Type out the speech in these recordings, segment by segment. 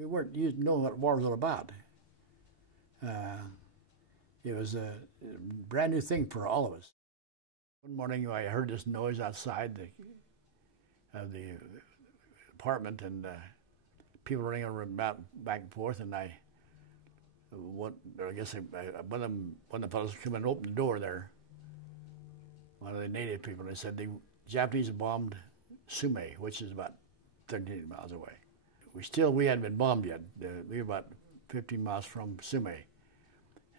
We weren't knowing what war was all about. It was a brand new thing for all of us. One morning I heard this noise outside of the apartment, and people running around back and forth, and I guess one of the fellows came and opened the door there, one of the native people, and they said the Japanese bombed Sume, which is about 13 miles away. We hadn't been bombed yet. We were about 15 miles from Sume.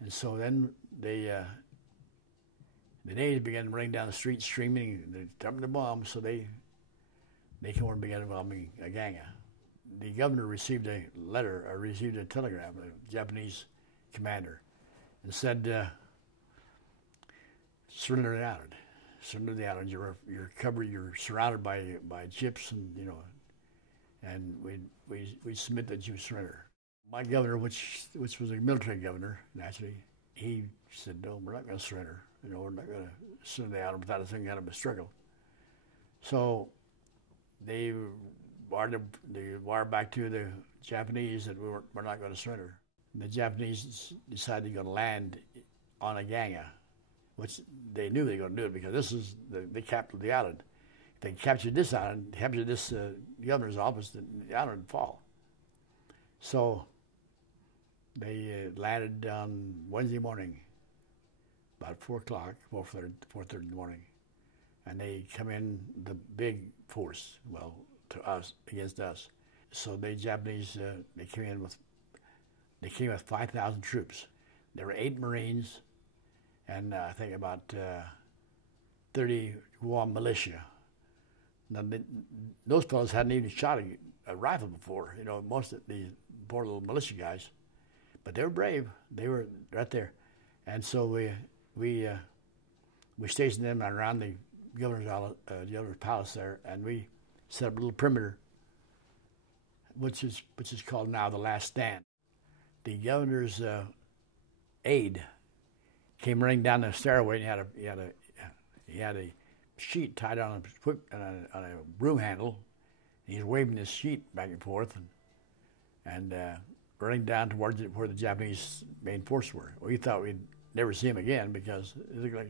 And so then the natives began running down the street screaming, they're dumping the bomb, so they came over and began bombing Agana. The governor received a letter, or received a telegram, a Japanese commander, and said, surrender the island. Surrender the island. You're covered, you're surrounded by ships, and and we submit that you surrender. My governor, which was a military governor, naturally, he said, no, we're not going to surrender. We're not going to surrender the island without some kind of a struggle. So they wired back to the Japanese that we're not going to surrender. And the Japanese decided they're going to land on Agana, which they knew they were going to do it because this is they captured the island. If they captured this island, captured this governor's office, then the island would fall. So they landed on Wednesday morning, about 4 o'clock, 4:30 in the morning, and they come in the big force, well, to us, against us. So the Japanese, they came with 5,000 troops. There were 8 Marines, and I think about 30 Guam militia. Now, those fellows hadn't even shot a rifle before, most of these poor little militia guys. But they were brave. They were right there. And so we stationed them around the governor's palace there, and we set up a little perimeter, which is called now the Last Stand. The governor's aide came running down the stairway, and he had a sheet tied on a broom handle. And he was waving this sheet back and forth, and running down towards where the Japanese main force were. We thought we'd never see him again because it looked like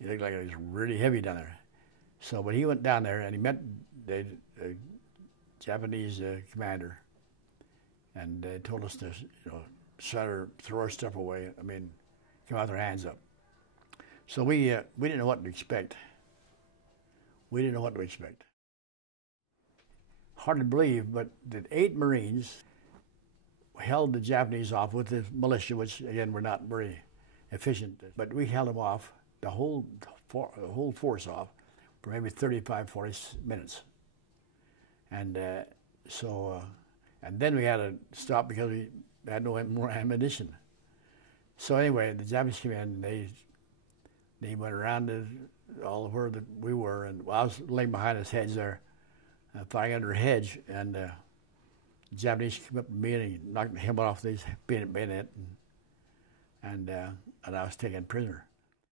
it was really heavy down there. So, but he went down there and he met the Japanese commander, and told us to, throw our stuff away. Come out with our hands up. So we didn't know what to expect. We didn't know what to expect. Hard to believe, but the 8 Marines held the Japanese off with the militia, which again were not very efficient, but we held them off, the whole force off, for maybe 35, 40 minutes. And and then we had to stop because we had no more ammunition. So anyway, the Japanese came in, they went around all where we were, and I was laying behind this hedge there, fighting under a hedge, and the Japanese came up to me and he knocked the helmet off this bayonet, and I was taken prisoner.